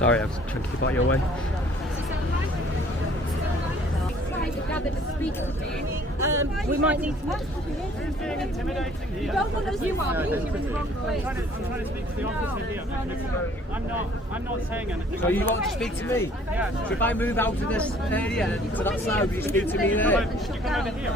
Sorry, I was trying to keep out your way. We might need to. Who's being intimidating here? You don't want us to you're in the wrong place. I'm trying to speak to the officer here. I'm not saying anything. So you want to speak to me? Yeah. So if I move out of this area to that side, will you speak to me there? Should you come over here?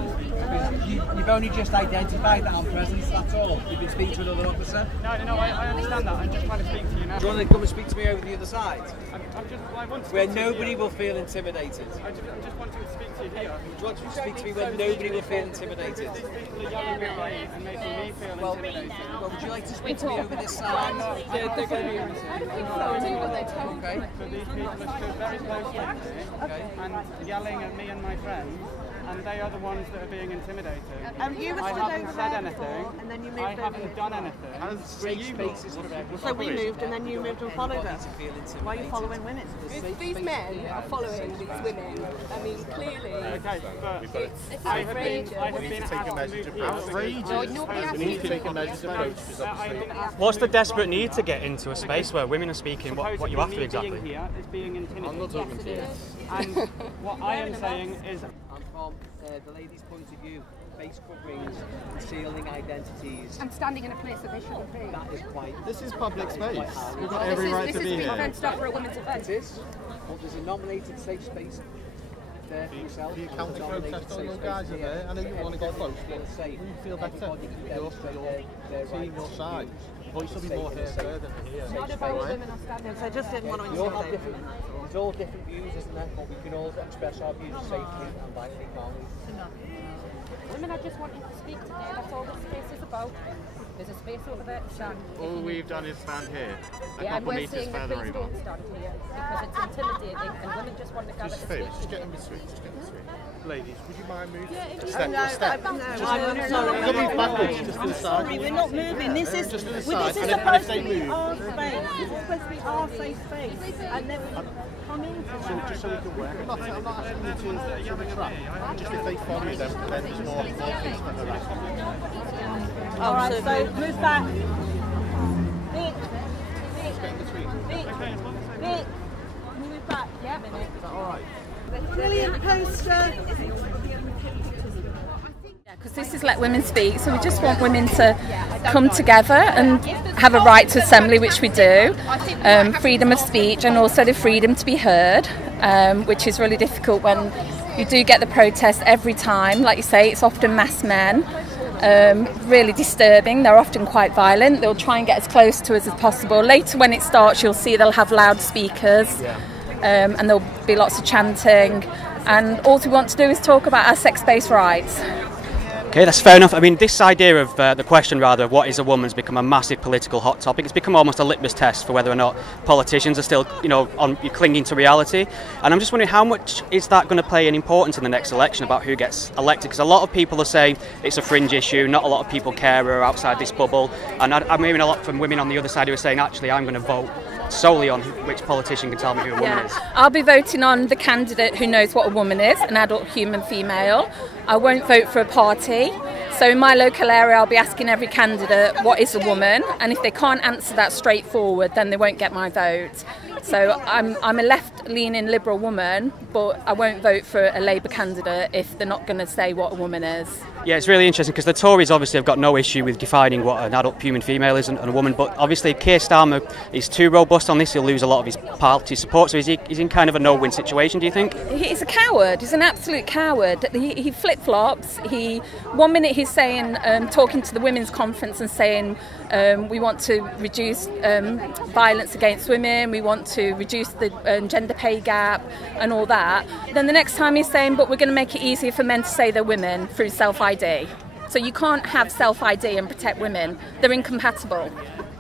You've only just identified that I'm present, that's all. You've been speaking to another officer? No, I understand that. I'm just trying to speak to you now. Do you want to come and speak to me over the other side? I want to Where speak to nobody you. will feel intimidated. I'm just wanting to speak to you here. Do you want to speak to me where nobody will feel intimidated? These people are yelling at me and making me feel intimidated. Well, would you like to speak to me over this side? They're going to be Okay. But these people are stood very close to me and yelling at me and my friends, and they are the ones that are being intimidated. You were I stood haven't over said there anything. before, and then you moved I over. haven't done anything. Safe spaces for everyone. So we moved, and then you moved and followed Anybody us. to feel intimidated. Why are you following women? These men are following these women. I mean, clearly. Okay, but It's I have outrageous. been asked to move here. What's the desperate need to get into a space where women are speaking? What you after exactly? Being here is being intimidated. I'm not talking to you. And what I am saying is, And from the lady's point of view, face coverings, concealing identities, I'm standing in a place that they shouldn't be. that is quite... This is public space. We've got This every right is to be being here. fenced up for a women's event. It is, but there's a nominated safe space there for yourself. The counter protest on those guys are there. I know you want to go close, but will you feel better? You're seeing your side. Voice will be more here there than here. Not if all women are standing. So I just didn't want to We all have intimidate. different, there's all different views, isn't there? But we can all express our views safely and lightly, can't we? Women are just wanting to speak today. That's all this space is about. There's a space over there to stand. All we've done is stand here, a Yeah, and couple we're metres saying that further please over. don't stand here because it's intimidating and women just want to gather Just to food, speak just to get you. in between, just get in between. Ladies, would you mind moving? No, Step, step. I'm Move sorry. backwards, just to the side. Sorry, we're not moving. This is Just to the well, side, this is and if supposed they to be move- our space. This is supposed to be our safe space, and then come into it. Just so we can work. I'm not asking you to retract. Just if they follow you, then there's more things for harassment. All right, so move back. Nick, Get in between. Nick, move back. Yeah, minute. Is that all right? Brilliant poster. Because this is Let Women Speak, so we just want women to come together and have a right to assembly, which we do, freedom of speech and also the freedom to be heard, which is really difficult when you do get the protest every time. Like you say, it's often mass men, really disturbing. They're often quite violent. They'll try and get as close to us as possible. Later when it starts, you'll see they'll have loudspeakers. And there'll be lots of chanting, and all we want to do is talk about our sex-based rights. Okay, that's fair enough. I mean, this idea of the question, rather, of what is a woman, has become a massive political hot topic. It's become almost a litmus test for whether or not politicians are still, clinging to reality. And I'm just wondering, how much is that going to play an importance in the next election about who gets elected? Because a lot of people are saying it's a fringe issue. Not a lot of people care who are outside this bubble. And I'm hearing a lot from women on the other side who are saying, actually, I'm going to vote solely on which politician can tell me who a woman is. I'll be voting on the candidate who knows what a woman is, an adult human female. I won't vote for a party. So in my local area, I'll be asking every candidate, what is a woman? And if they can't answer that straightforward, then they won't get my vote. So I'm a left-leaning Liberal woman, but I won't vote for a Labour candidate if they're not going to say what a woman is. Yeah, it's really interesting because the Tories obviously have got no issue with defining what an adult human female is and a woman, but obviously Keir Starmer is too robust on this. He'll lose a lot of his party support, so he's in kind of a no-win situation, do you think? He's a coward. He's an absolute coward. He flip-flops. 1 minute he's saying, talking to the women's conference and saying we want to reduce violence against women, we want to reduce the gender pay gap and all that. Then the next time he's saying, but we're going to make it easier for men to say they're women through self-ID. So you can't have self-ID and protect women. They're incompatible.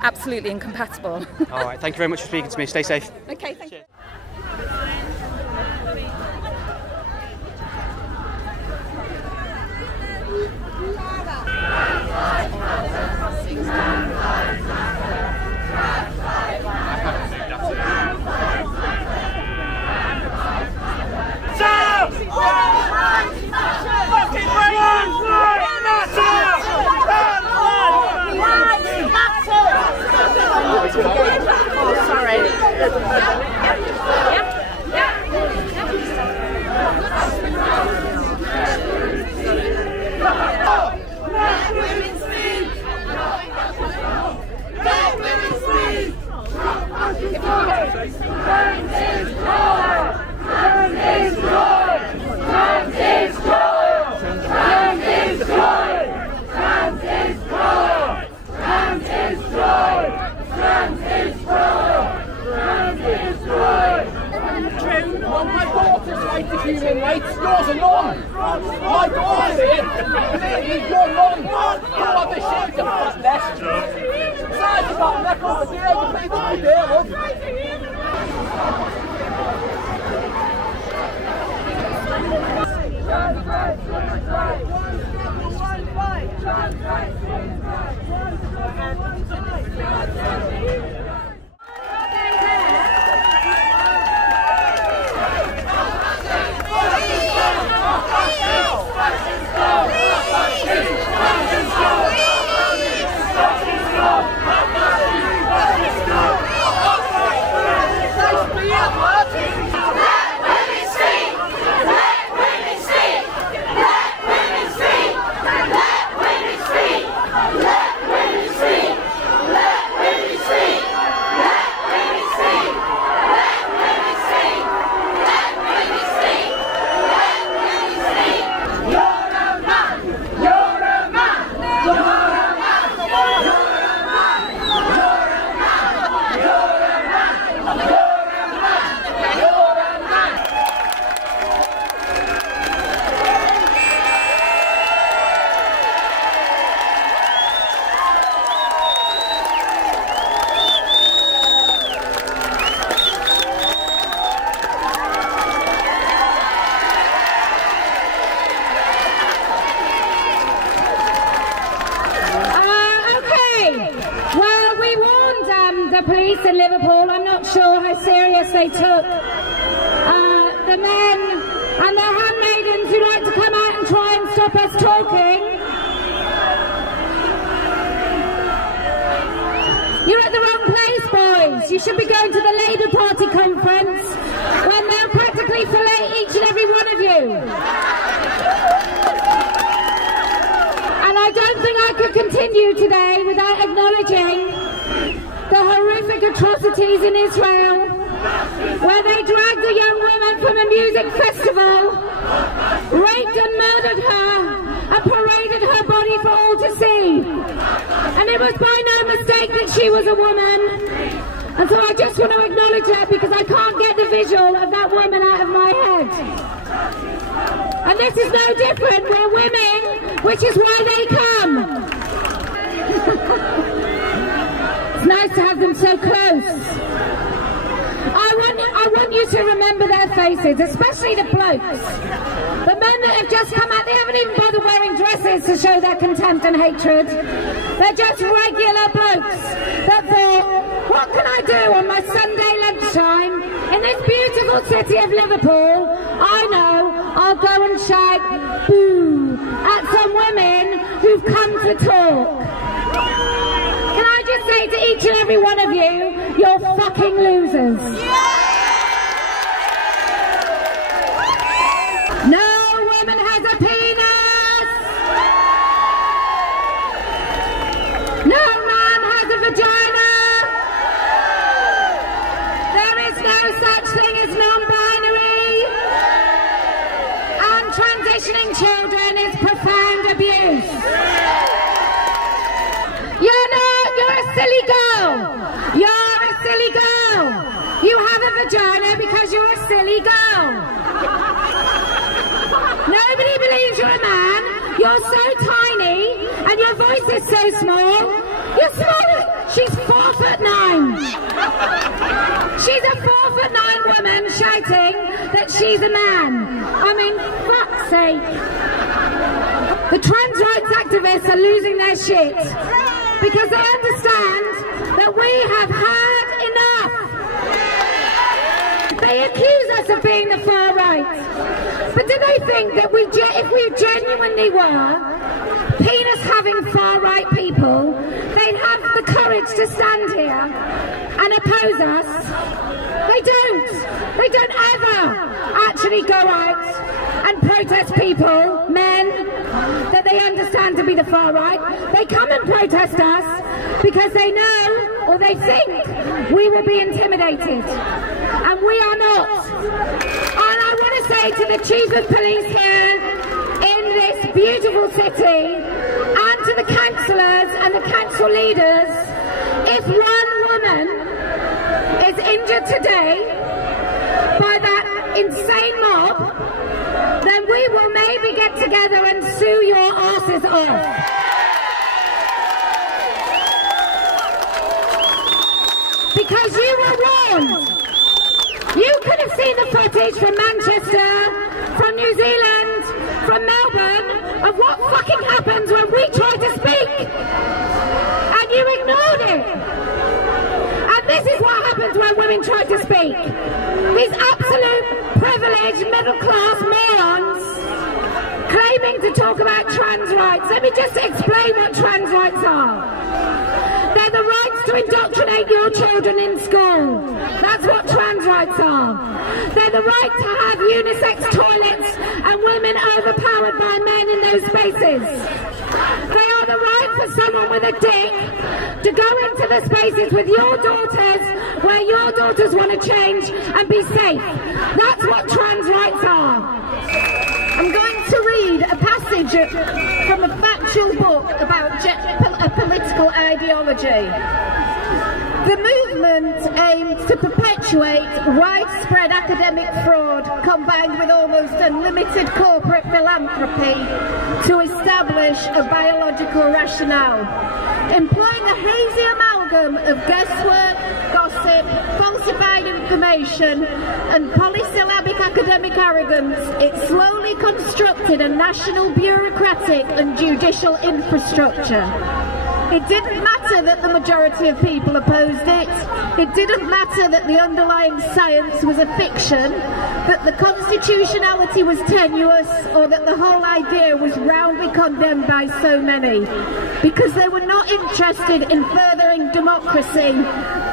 Absolutely incompatible. All right, thank you very much for speaking to me. Stay safe. Okay, thank you. Oh, sorry. right to human rights. Yours are none. My daughter's here. You're none. You have the shit, you fat nest. Besides, you got a neck over there. You pay the way there, love. The police in Liverpool, I'm not sure how serious they took the men and their handmaidens who like to come out and try and stop us talking. You're at the wrong place, boys. You should be going to the Labour Party conference when they'll practically fillet each and every one of you. And I don't think I could continue today without acknowledging the horrific atrocities in Israel, where they dragged a young woman from a music festival, raped and murdered her, and paraded her body for all to see. And it was by no mistake that she was a woman. And so I just want to acknowledge her because I can't get the visual of that woman out of my head. And this is no different. We're women, which is why they come. It's nice to have them so close. I want you to remember their faces, especially the blokes. The men that have just come out, they haven't even bothered wearing dresses to show their contempt and hatred. They're just regular blokes that thought, what can I do on my Sunday lunchtime in this beautiful city of Liverpool? I know, I'll go and shout boo at some women who've come to talk. Can I just say to each and every one of you, you're fucking losers. No woman has a penis. No man has a vagina. There is no such thing as non-binary. And transitioning children is profound abuse. You're a silly girl. You're a silly girl. You have a vagina because you're a silly girl. Nobody believes you're a man. You're so tiny and your voice is so small. You're smaller. She's 4'9". She's a 4'9" woman shouting that she's a man. I mean, fuck's sake. The trans rights activists are losing their shit because they understand that we have had enough. They accuse us of being the far right. But do they think that if we genuinely were penis-having far-right people, they'd have the courage to stand here and oppose us? They don't. They don't ever actually go out and protest people, men, that they understand to be the far right. They come and protest us because they know or they think we will be intimidated. And we are not. And I want to say to the Chief of Police here in this beautiful city and to the councillors and the council leaders, if one woman is injured today by that insane mob, then we will maybe get together and sue your asses off. Because you were warned. You could have seen the footage from Manchester, from New Zealand, from Melbourne, of what fucking happens when we try to speak. And you ignored it. And this is what happens when women try to speak. These absolute privileged middle-class morons claiming to talk about trans rights. Let me just explain what trans rights are. They're the rights to indoctrinate your children in school. That's what trans rights are. They're the right to have unisex toilets and women overpowered by men in those spaces. They are the right for someone with a dick to go into the spaces with your daughters where your daughters want to change and be safe. That's what trans rights are. I'm going to read a passage from a factual book about a political ideology. The movement aims to perpetuate widespread academic fraud combined with almost unlimited corporate philanthropy to establish a biological rationale, employing a hazy amalgam of guesswork, gossip, falsified information and polysyllabic academic arrogance. It slowly constructed a national bureaucratic and judicial infrastructure. It didn't matter that the majority of people opposed it. It didn't matter that the underlying science was a fiction, that the constitutionality was tenuous, or that the whole idea was roundly condemned by so many. Because they were not interested in furthering democracy,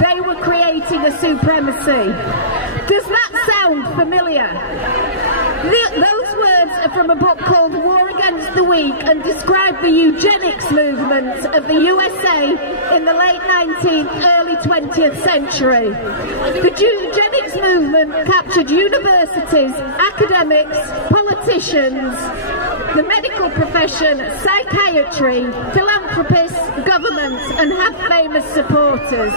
they were creating a supremacy. Does that sound familiar? Those words are from a book called War Against the Weak and describe the eugenics movement of the USA in the late 19th, early 20th century. The eugenics movement captured universities, academics, politicians, the medical profession, psychiatry, philanthropists, governments, and had famous supporters.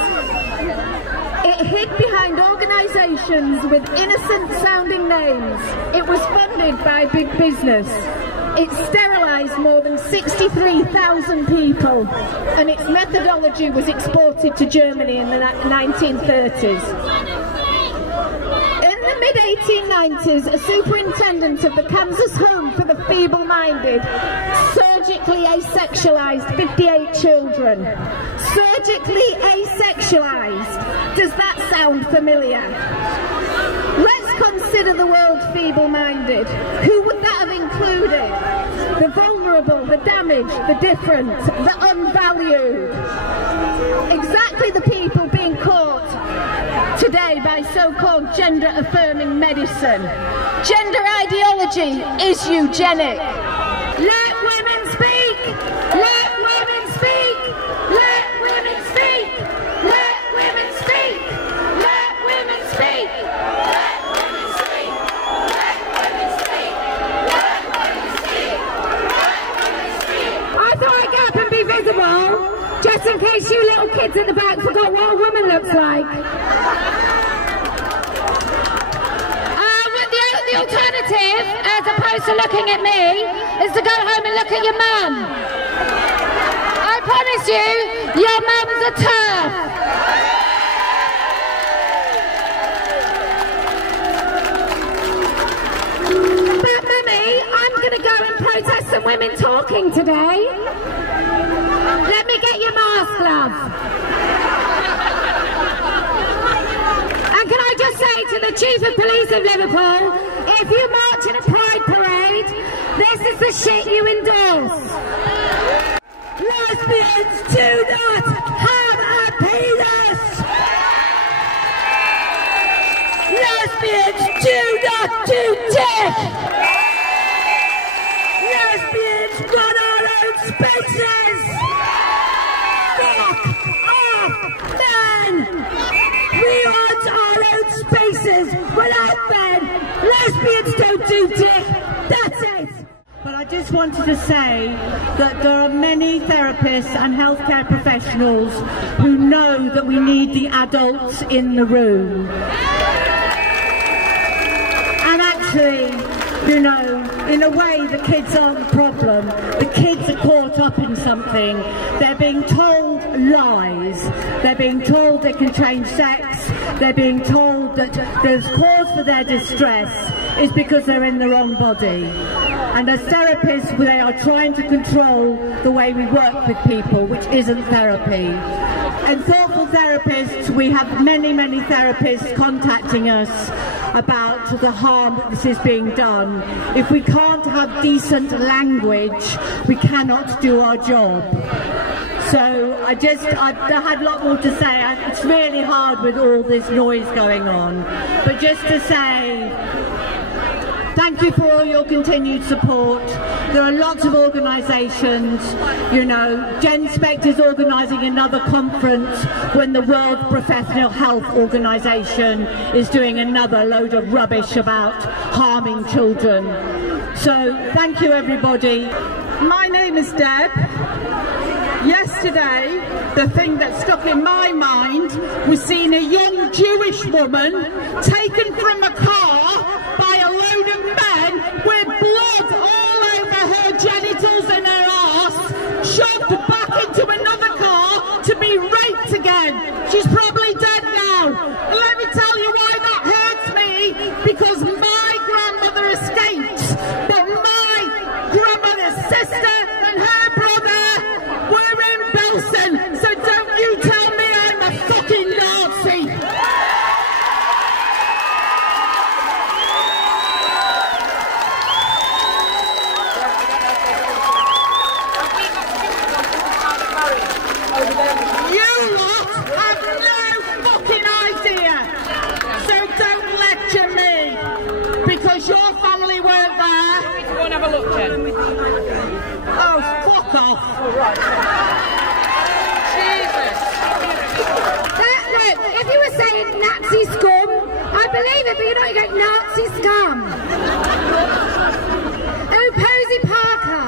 It hid behind organisations with innocent-sounding names. It was funded by big business. It sterilised more than 63,000 people, and its methodology was exported to Germany in the 1930s. In the mid-1890s, a superintendent of the Kansas Home for the Feeble-Minded surgically asexualised 58 children. Surgically asexualised. Does that sound familiar? Let's consider the world feeble-minded. Who would that have included? The vulnerable, the damaged, the different, the unvalued. Exactly the people being caught today by so-called gender-affirming medicine. Gender ideology is eugenic. Let women speak! Let women speak! Let women speak! Let women speak! Let women speak! Let women speak! Let women speak! Let women speak! Let women speak! I thought I'd get up and be visible, just in case you little kids at the back forgot what a woman looks like. The alternative, as opposed to looking at me, is to go home and look at your mum. I promise you, your mum's a turf. But mummy, I'm going to go and protest some women talking today. Let me get your mask, love. And can I just say to the Chief of Police of Liverpool, if you march in a pride parade, this is the shit you endorse. Lesbians do not have a penis! Lesbians do not do dick! Lesbians run our own spaces! Fuck off, men! We want our own spaces without men! Lesbians don't do dick! That's it! But I just wanted to say that there are many therapists and healthcare professionals who know that we need the adults in the room. actually, you know, in a way the kids aren't the problem. The kids are caught up in something. They're being told lies. They're being told they can change sex. They're being told that there's cause for their distress is because they're in the wrong body. And as therapists, they are trying to control the way we work with people, which isn't therapy. And thoughtful therapists, we have many, many therapists contacting us about the harm that this is being done. If we can't have decent language, we cannot do our job. So I had a lot more to say. It's really hard with all this noise going on. But just to say, thank you for all your continued support. There are lots of organisations, you know, GenSpect is organising another conference when the World Professional Health Organisation is doing another load of rubbish about harming children. So thank you everybody. My name is Deb. Yesterday, the thing that stuck in my mind was seeing a young Jewish woman taken from a car by a load of men with blood all over her genitals and her arse, shoved back into another car to be raped again. She's probably dead now. And let me tell you why that hurts me, because my grandmother escaped, but my grandmother's sister and her brother were in Belsen, so don't you tell me I'm a fucking Nazi. You lot have no fucking idea, so don't lecture me, because your family weren't there. Go and have a look, Jen. Oh, fuck off. Jesus. Look, if you were saying Nazi scum, I believe it, but you're not going Nazi scum. Oh, Posy Parker.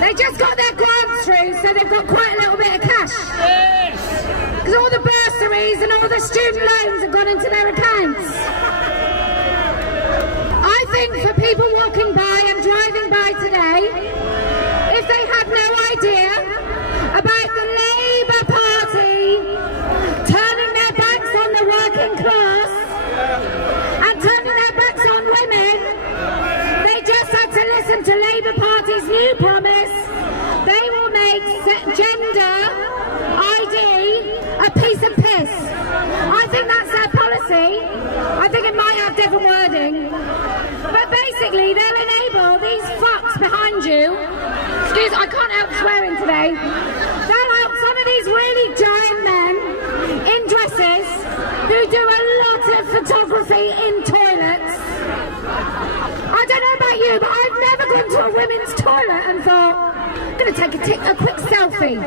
They just got their grants through, so they've got quite a little bit of cash. Because all the bursaries and all the student loans have gone into their accounts. I think for people walking by and driving by today, if they had no idea about the Labour Party turning their backs on the working class and turning their backs on women, they just had to listen to Labour Party's new promise. They will make gender ID a piece of piss. I think that's their policy. I think it might have different wording. But basically, they'll enable these fucks behind you. Excuse me, I can't help swearing today. They'll help some of these really giant men in dresses who do a lot of photography in toilets. I don't know about you, but I've never gone to a women's toilet and thought, I'm going to take a quick selfie.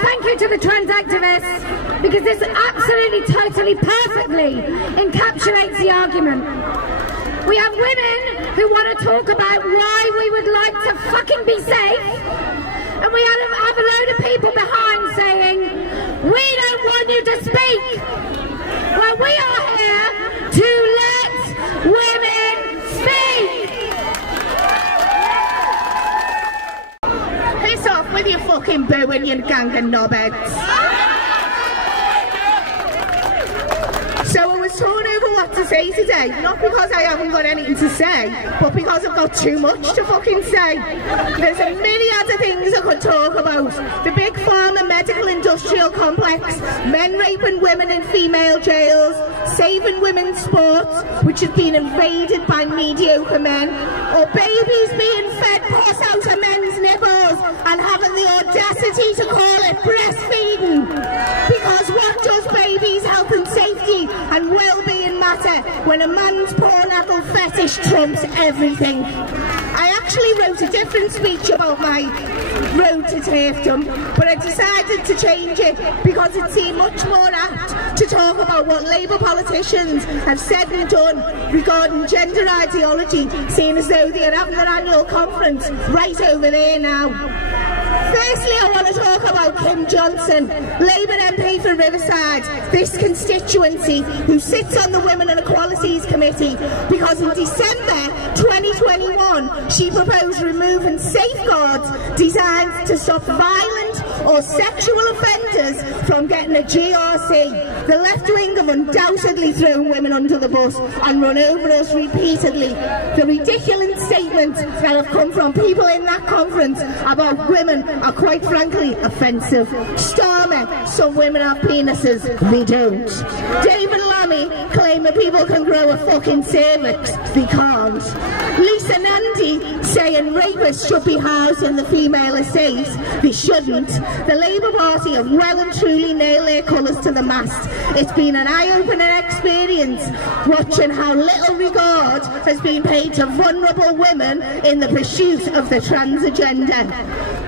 Thank you to the trans activists, because this absolutely, totally, perfectly encapsulates the argument. We have women who want to talk about why we would like to fucking be safe, and we have a load of people behind saying, we don't want you to speak. Well, we are here to let women speak. Piss off with your fucking booing, you gang of knobheads. So I was torn over what to say today, not because I haven't got anything to say, but because I've got too much to fucking say. There's a myriad of things I could talk about. The big pharma medical industrial complex, men raping women in female jails, saving women's sports, which has been invaded by mediocre men, or babies being fed pus out of men's nipples and having the audacity to call it breastfeeding. Because what does babies' health and safety and well-being matter when a man's porn-apple fetish trumps everything? I actually wrote a different speech about my road to TAFEdom, but I decided to change it because it seemed much more apt to talk about what Labour politicians have said and done regarding gender ideology, seeing as though they are having their annual conference right over there now. Firstly, I want to talk about Kim Johnson, Labour MP for Riverside, this constituency, who sits on the Women and Equalities Committee, because in December 2021 she proposed removing safeguards designed to stop violent or sexual offenders from getting a GRC. The left wing have undoubtedly thrown women under the bus and run over us repeatedly. The ridiculous statements that have come from people in that conference about women are quite frankly offensive. Starmer, some women have penises, they don't. David Lammy claim that people can grow a fucking cervix, they can't. Lisa Nandy saying rapists should be housed in the female estates, they shouldn't. The Labour Party have well and truly nailed their colours to the mast. It's been an eye-opening experience watching how little regard has been paid to vulnerable women in the pursuit of the trans agenda.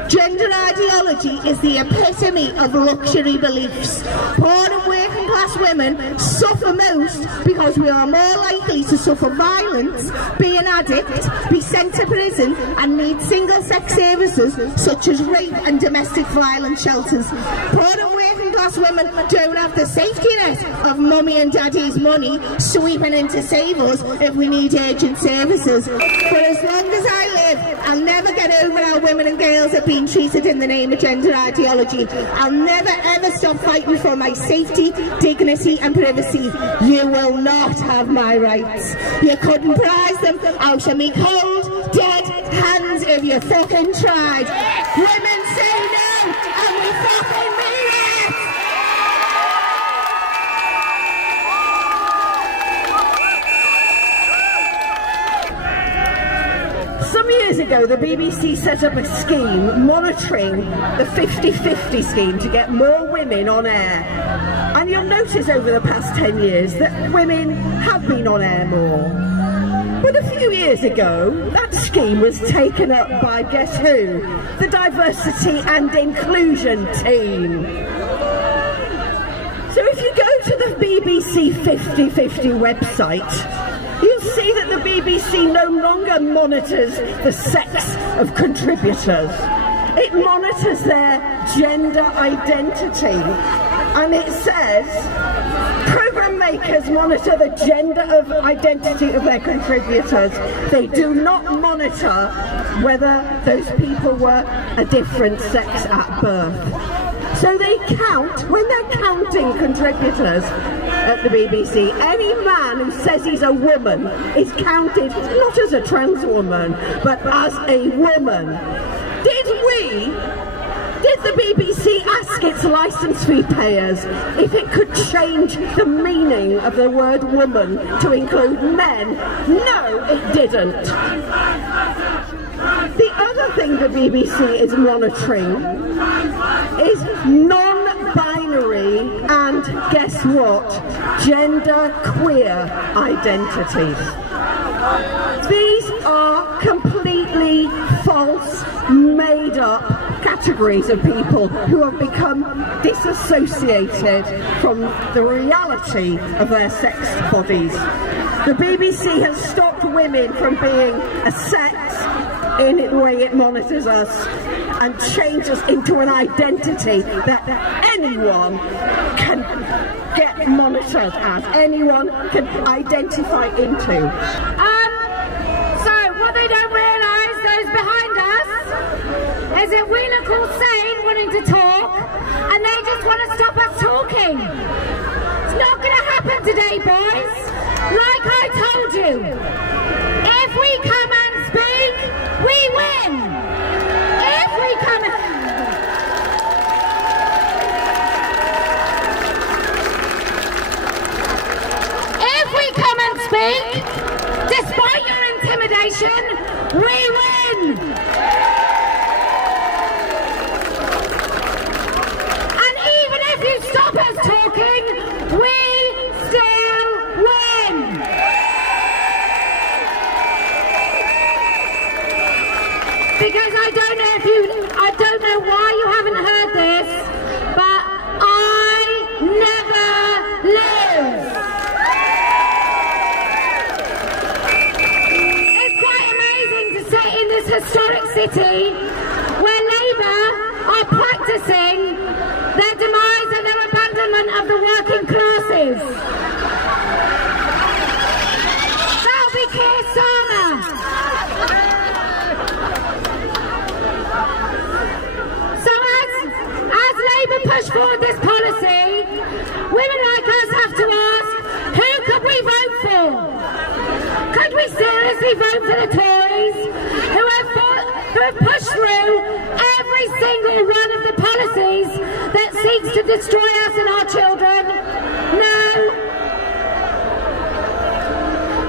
Gender ideology is the epitome of luxury beliefs. Poor and working class women suffer most because we are more likely to suffer violence, be an addict, be sent to prison and need single-sex services such as rape and domestic violence shelters. Poor and working class women don't have the safety net of mummy and daddy's money sweeping in to save us if we need urgent services. But as long as I live, I'll never get over how women and girls are being treated in the name of gender ideology. I'll never ever stop fighting for my safety, dignity and privacy. You will not have my rights. You couldn't prize them out of me cold, dead hands if you fucking tried. Women say no and we fucking mean it! Some years ago, the BBC set up a scheme monitoring the 50-50 scheme to get more women on air. And you'll notice over the past 10 years that women have been on air more. But a few years ago, that scheme was taken up by, guess who? The Diversity and Inclusion team. So if you go to the BBC 50-50 website, you'll see that the BBC no longer monitors the sex of contributors. It monitors their gender identity. And it says, programme makers monitor the gender of identity of their contributors. They do not monitor whether those people were a different sex at birth. So they count, when they're counting contributors at the BBC, any man who says he's a woman is counted not as a trans woman, but as a woman. Did the BBC ask its licence fee payers if it could change the meaning of the word woman to include men? No, it didn't. The other thing the BBC is monitoring is non-binary and, guess what, gender queer identities. These are completely false, made-up categories of people who have become disassociated from the reality of their sex bodies. The BBC has stopped women from being a sex in the way it monitors us and changes us into an identity that anyone can get monitored as, anyone can identify into. So what they don't realise, those behind us, is that we look all sane wanting to talk and they just want to stop us talking. It's not going to happen today, boys. Like I told you, if we come and speak, we win. If we come and... If we come and speak, despite your intimidation, we win. And even if you stop us talking, we still win. Because I don't know why you haven't heard this, but I never lose. It's quite amazing to sit in this historic city where Labour we vote for the Tories, who have pushed through every single one of the policies that seeks to destroy us and our children? No.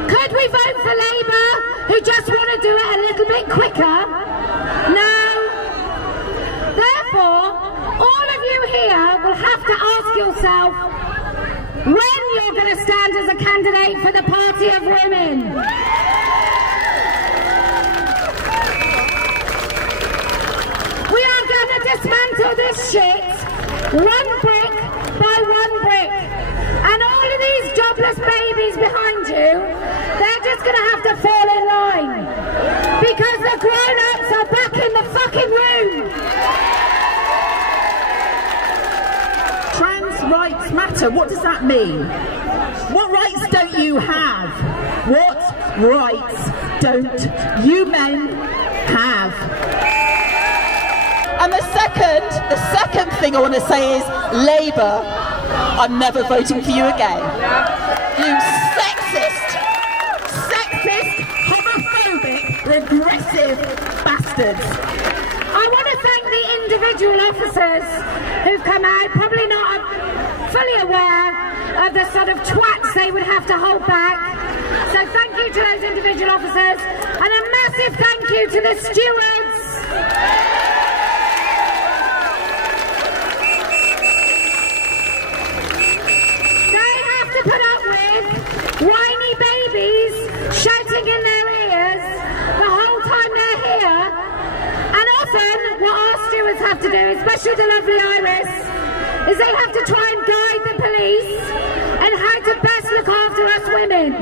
Could we vote for Labour, who just want to do it a little bit quicker? No. Therefore, all of you here will have to ask yourself when you're going to stand as a candidate for the Party of Women. We are going to dismantle this shit one brick by one brick. And all of these jobless babies behind you, they're just going to have to fall in line. Because the grown-ups are back in the fucking room. Trans rights matter. What does that mean? What rights don't you have? What rights don't you men have? And the second thing I want to say is, Labour, I'm never voting for you again. You sexist, homophobic, regressive bastards. I want to thank the individual officers who've come out, probably not fully aware of the sort of twats they would have to hold back. So thank you to those individual officers, and a massive thank you to the stewards. Put up with whiny babies shouting in their ears the whole time they're here, and often what our stewards have to do, especially the lovely Iris, is they have to try and guide the police and how to best look after us women.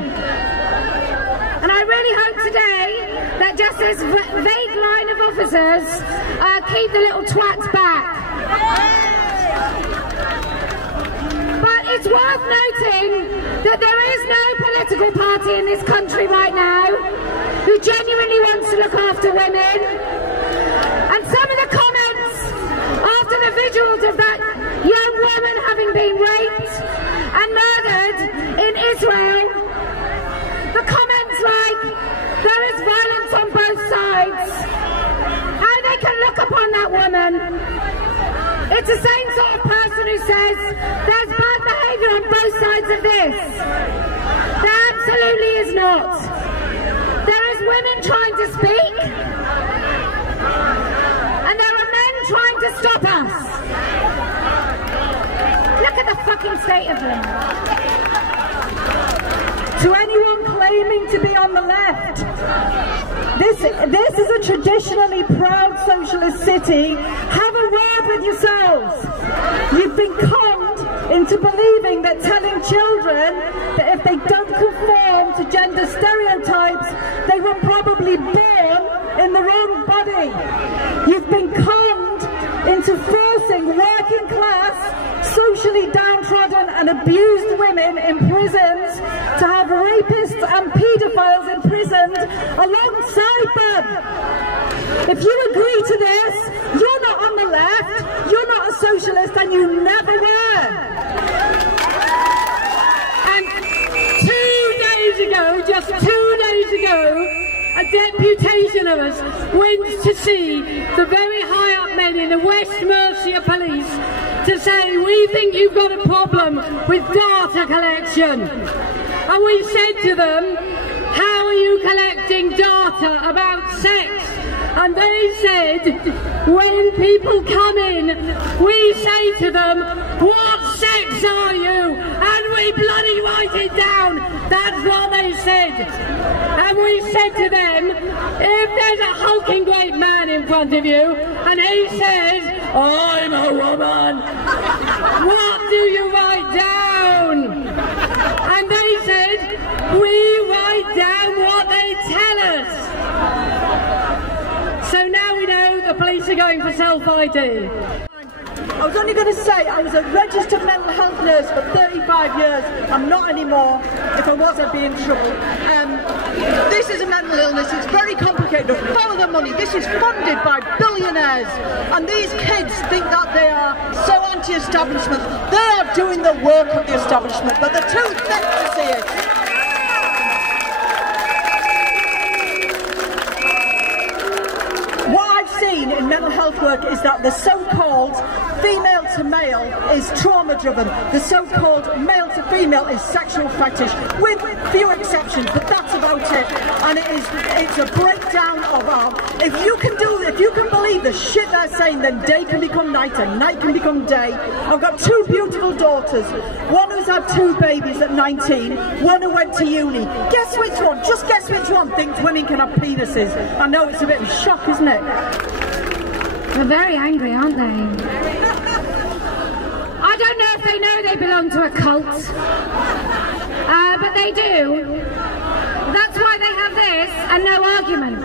And I really hope today that just this vague line of officers keep the little twats back. It's worth noting that there is no political party in this country right now who genuinely wants to look after women. And some of the comments after the vigils of that young woman having been raped and murdered in Israel, the comments like, there is violence on both sides, how they can look upon that woman. It's the same sort of person who says there's bad behaviour on both sides of this. There absolutely is not. There is women trying to speak, and there are men trying to stop us. Look at the fucking state of them. To anyone claiming to be on the left, this is a traditionally proud socialist city. Have a word with yourselves. You've been conned into believing that telling children that if they don't conform to gender stereotypes, they were probably born in the wrong body. You've been conned into forcing working class, socially downtrodden and abused women in prisons to have rapists and paedophiles imprisoned alongside them. If you agree to this, you're not on the left, you're not a socialist, and you never were. And 2 days ago, just 2 days ago, a deputation of us went to see the very high up men in the West Mercia police to say, we think you've got a problem with data collection. And we said to them, how are you collecting data about sex? And they said, when people come in, we say to them, what sex are you? And we bloody write it down. That's what they said. And we said to them, if there's a hulking great man in front of you, and he says, I'm a woman, what do you write down? And they said, we write down what they tell us. So now we know the police are going for self-ID. I was only going to say I was a registered mental health nurse for 35 years. I'm not anymore. If I was, I'd be in trouble. This is a mental illness. It's very complicated. Follow the money. This is funded by billionaires. And these kids think that they are so anti-establishment. They are doing the work of the establishment, but they're too thick to see it. the so-called female to male is trauma-driven. The so-called male to female is sexual fetish, with few exceptions, but that's about it. And it's a breakdown of our. If you can believe the shit they're saying, then day can become night and night can become day. I've got two beautiful daughters. One who's had 2 babies at 19, one who went to uni. Guess which one? Just guess which one thinks women can have penises. I know it's a bit of a shock, isn't it? They're very angry, aren't they? I don't know if they know they belong to a cult, but they do. That's why they have this and no argument.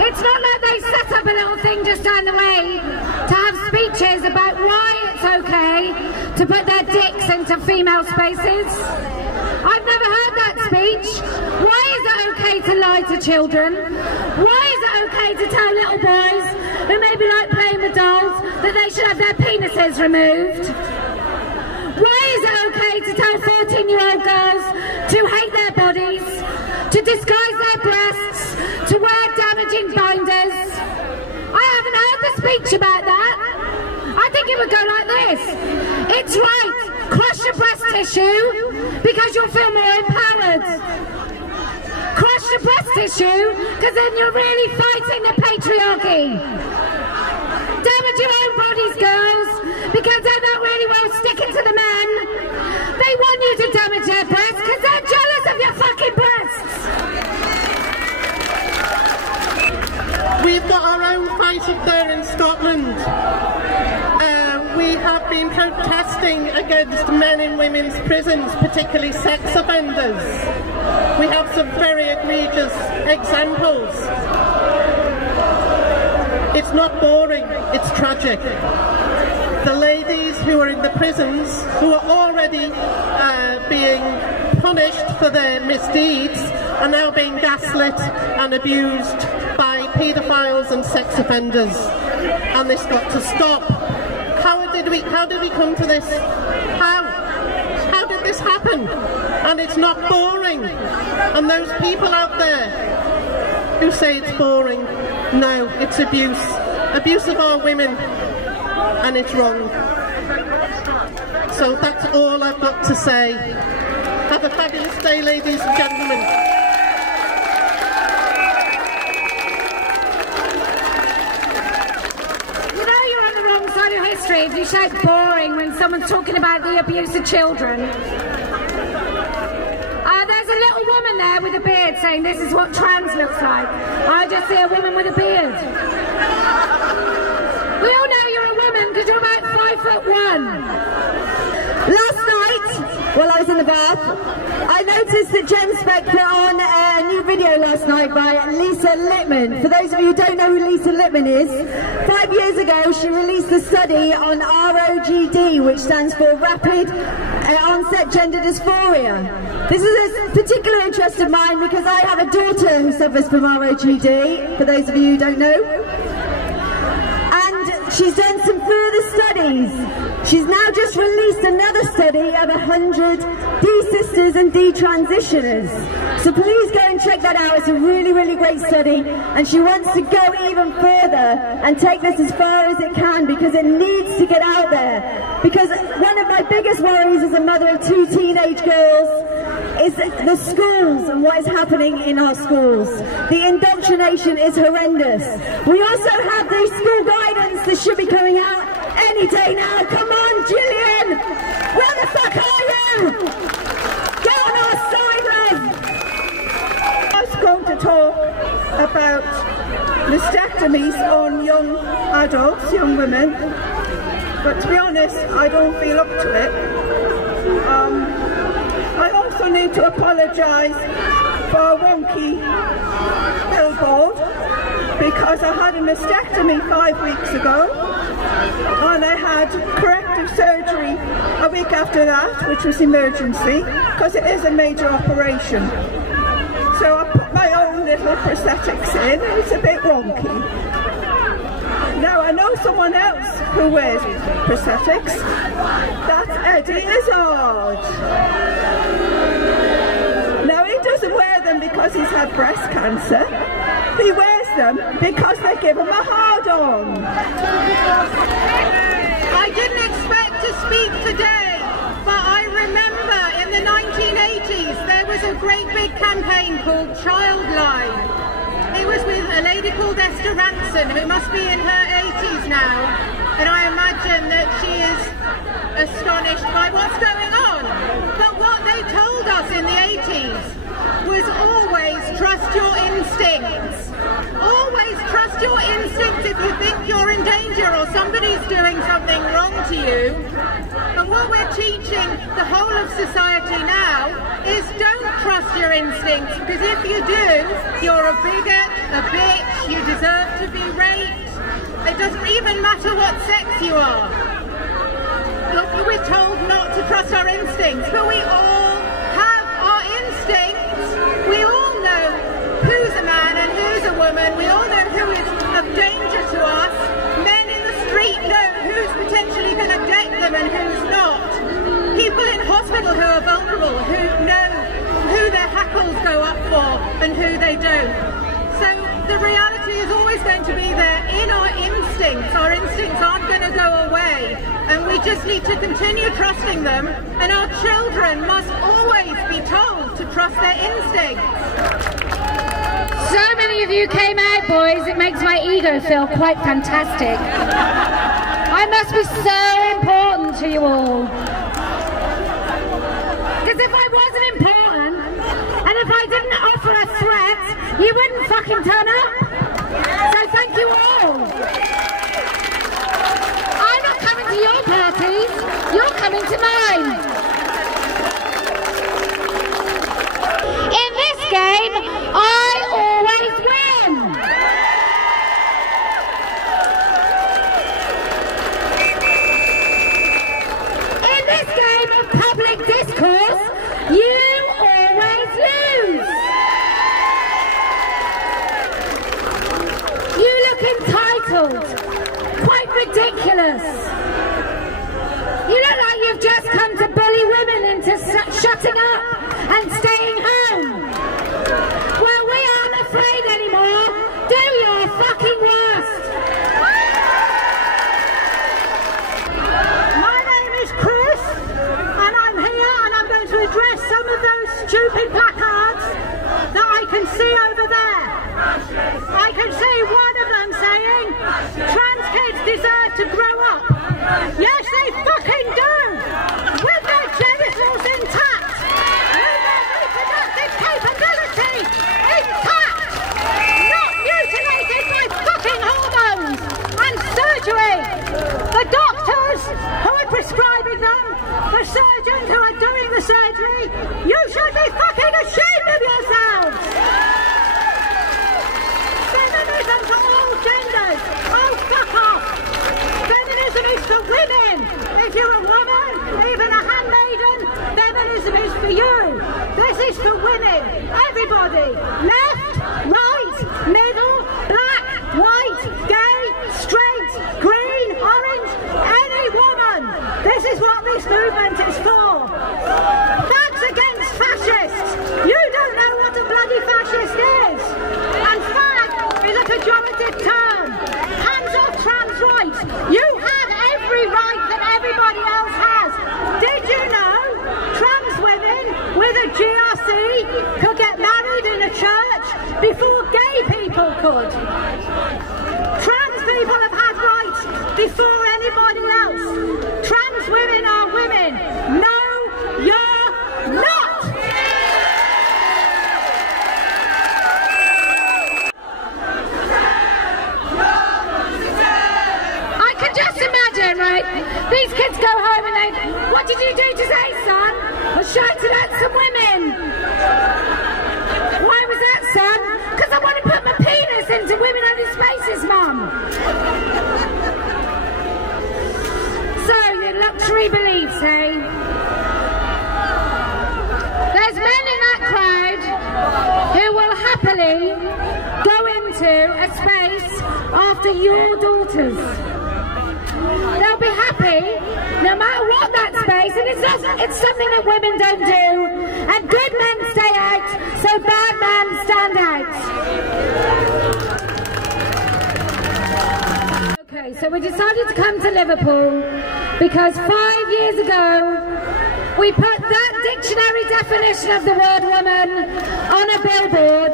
It's not like they set up a little thing just down the way to have speeches about why it's okay to put their dicks into female spaces. I've never heard that speech. Why is it okay to lie to children? Why is it okay to tell little boys who maybe like playing with dolls that they should have their penises removed? Why is it okay to tell 14-year-old girls to hate their bodies, to disguise their breasts, to wear damaging binders? I haven't heard the speech about that. I think it would go like this. It's right, crush your breast tissue because you'll feel more empowered. Crush your breast tissue because then you're really fighting the patriarchy. Damage your own bodies, girls, because they're not really well sticking to the men. They want you to damage their breasts because they're jealous of your fucking breasts. We've got our own fight up there in Scotland. We have been protesting against men in women's prisons, particularly sex offenders. We have some very egregious examples. It's not boring, it's tragic. The ladies who are in the prisons, who are already being punished for their misdeeds, are now being gaslit and abused by paedophiles and sex offenders. And this got to stop. How did we come to this? How did this happen? And it's not boring. And those people out there who say it's boring, no, it's abuse. Abuse of our women. And it's wrong. So that's all I've got to say. Have a fabulous day, ladies and gentlemen. Side of history if you shout boring when someone's talking about the abuse of children. There's a little woman there with a beard saying this is what trans looks like. I just see a woman with a beard. We all know you're a woman because you're about 5'1". Last night, while I was in the bath, I noticed that Jen Speck put on a new video last night by Lisa Littman. For those of you who don't know who Lisa Littman is, 5 years ago she released a study on ROGD, which stands for Rapid Onset Gender Dysphoria. This is a particular interest of mine because I have a daughter who suffers from ROGD, for those of you who don't know. And she's done some further studies. She's now just released another study of 100 D-sisters and D-transitioners. So please go and check that out. It's a really, really great study. And she wants to go even further and take this as far as it can because it needs to get out there. Because one of my biggest worries as a mother of 2 teenage girls is the schools and what is happening in our schools. The indoctrination is horrendous. We also have the school guidance that should be coming out any day now. Come on, Gillian! Where the fuck are you? Get on our side, Rev! I was going to talk about mastectomies on young adults, young women, but to be honest, I don't feel up to it. I also need to apologise for a wonky billboard because I had a mastectomy 5 weeks ago and I had corrective surgery a week after that, which was emergency, because it is a major operation. So I put my own little prosthetics in. It's a bit wonky. Now I know someone else who wears prosthetics. That's Eddie Izzard. Now he doesn't wear them because he's had breast cancer. He wears them because they give them a hard-on. I didn't expect to speak today, but I remember in the 1980s there was a great big campaign called Childline. It was with a lady called Esther Ranson, who must be in her 80s now, and I imagine that she is astonished by what's going on. But what they told us in the 80s was always trust your instincts. Always trust your instincts if you think you're in danger or somebody's doing something wrong to you. And what we're teaching the whole of society now is don't trust your instincts, because if you do, you're a bigot, a bitch, you deserve to be raped. It doesn't even matter what sex you are. Look, we're told not to trust our instincts, but we all have our instincts. We all know who's a man and who's a woman. We all know who is of danger to us. Men in the street know who's potentially going to deck them and who's not. People in hospital who are vulnerable, who know who their hackles go up for and who they don't. So the reality is always going to be there in our instincts. Our instincts aren't going to go away, and we just need to continue trusting them, and our children must always be told to trust their instincts. So many of you came out, boys, it makes my ego feel quite fantastic. I must be so important to you all. Because if I wasn't important, and if I didn't offer a threat, you wouldn't fucking turn up. So thank you all. I'm not coming to your parties, you're coming to mine. In this game, I always win. In this game of public discourse, you always lose. You look entitled, quite ridiculous. You look like you've just come to bully women into shutting up and staying home. Well, we aren't afraid anymore. Do your fucking worst. My name is Chris, and I'm here, and I'm going to address some of those stupid placards that I can see over there. I can see one of them saying, trans kids deserve to grow up. Yes, they fucking do! With their genitals intact! With their reproductive capability intact! Not mutilated by fucking hormones and surgery! The doctors who are prescribing them, the surgeons who are doing the surgery, you should be fucking ashamed of yourselves! Feminism for all genders! Oh, fuck off! Feminism is for women! If you're a woman, even a handmaiden, feminism is for you! This is for women! Everybody! Left, right, middle, black, white, gay, straight, green, orange, any woman! This is what this movement is for! Facts against fascists! You don't know what a bloody fascist is! And fag is a pejorative term! Hands off trans rights! You have every right that everybody else has! Did you know trans women with a GRC could get married in a church before gay people could? Trans people have had rights before anybody else! Trans women are women! No, you're not! I can just imagine, right? These kids go home and they, what did you do today, son? I shouted at some women. Why was that, son? Because I want to put my penis into women only spaces, Mum. So, your luxury beliefs, eh? There's men in that crowd who will happily go into a space after your daughters. They'll be happy no matter what that space, and it's something that women don't do, and good men stay out so bad men stand out. Okay, so we decided to come to Liverpool because 5 years ago we put that dictionary definition of the word woman on a billboard,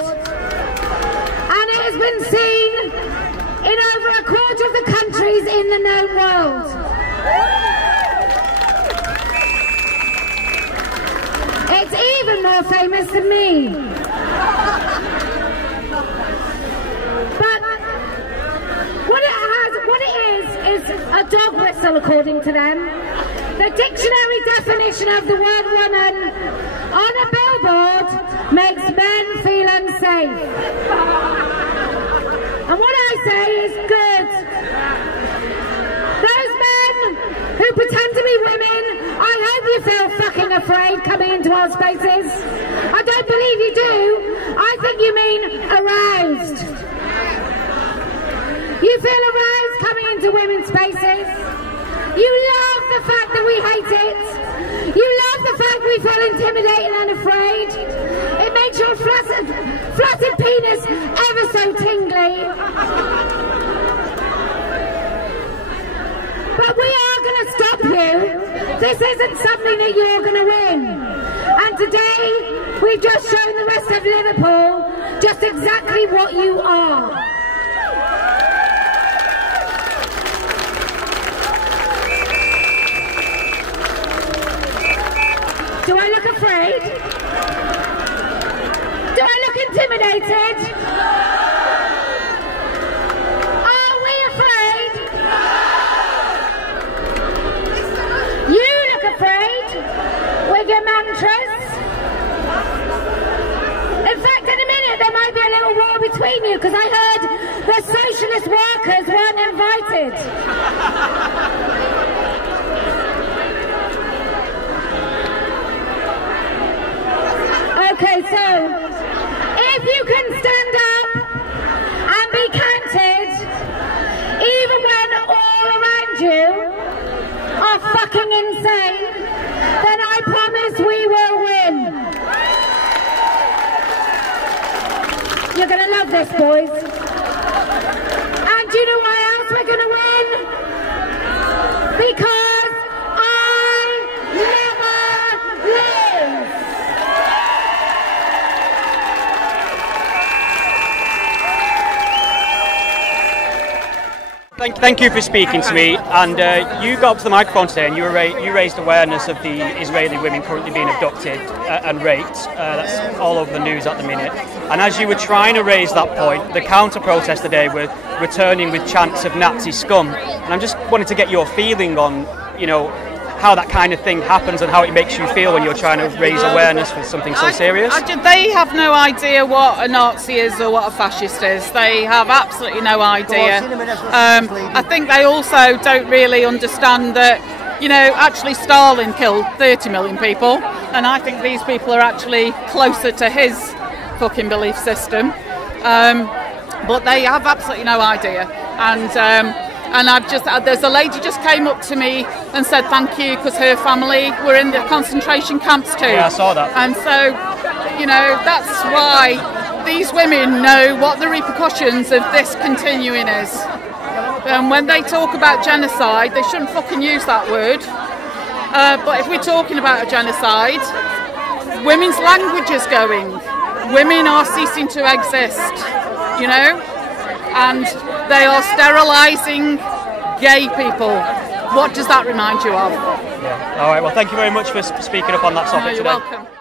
and it has been seen in over a quarter of the countries in the known world. It's even more famous than me. What it is a dog whistle according to them. The dictionary definition of the word woman on a billboard makes men feel unsafe. And what I say is good. Those men who pretend to be women, I hope you feel fucking afraid coming into our spaces. I don't believe you do. I think you mean aroused. You feel aroused coming into women's spaces. You love the fact that we hate it. You love the fact we feel intimidated and afraid. It makes your flaccid penis ever so tingly. But we are going to stop you. This isn't something that you're going to win. And today, we've just shown the rest of Liverpool just exactly what you are. Do I look afraid? Do I look intimidated? Are we afraid? You look afraid with your mantras. In fact, in a minute there might be a little war between you because I heard the socialist workers weren't invited. Okay, so if you can stand up and be counted, even when all around you are fucking insane, then I promise we will win. You're going to love this, boys. And do you know why else we're going to win? Because I never lose. Thank you for speaking to me, and you got up to the microphone today and you raised awareness of the Israeli women currently being abducted and raped. That's all over the news at the minute. And as you were trying to raise that point, the counter-protest today were returning with chants of Nazi scum. And I just wanted to get your feeling on, you know, how that kind of thing happens and how it makes you feel when you're trying to raise awareness for something so serious. They have no idea what a Nazi is or what a fascist is. They have absolutely no idea. I think they also don't really understand that, you know, actually Stalin killed 30 million people, and I think these people are actually closer to his fucking belief system. But they have absolutely no idea. And there's a lady just came up to me and said thank you because her family were in the concentration camps too. Yeah, I saw that. And so, you know, that's why these women know what the repercussions of this continuing is. And when they talk about genocide, they shouldn't fucking use that word. But if we're talking about a genocide, women's language is going. Women are ceasing to exist, you know? And they are sterilising gay people. What does that remind you of? Yeah. All right, well, thank you very much for speaking up on that topic today. You're welcome.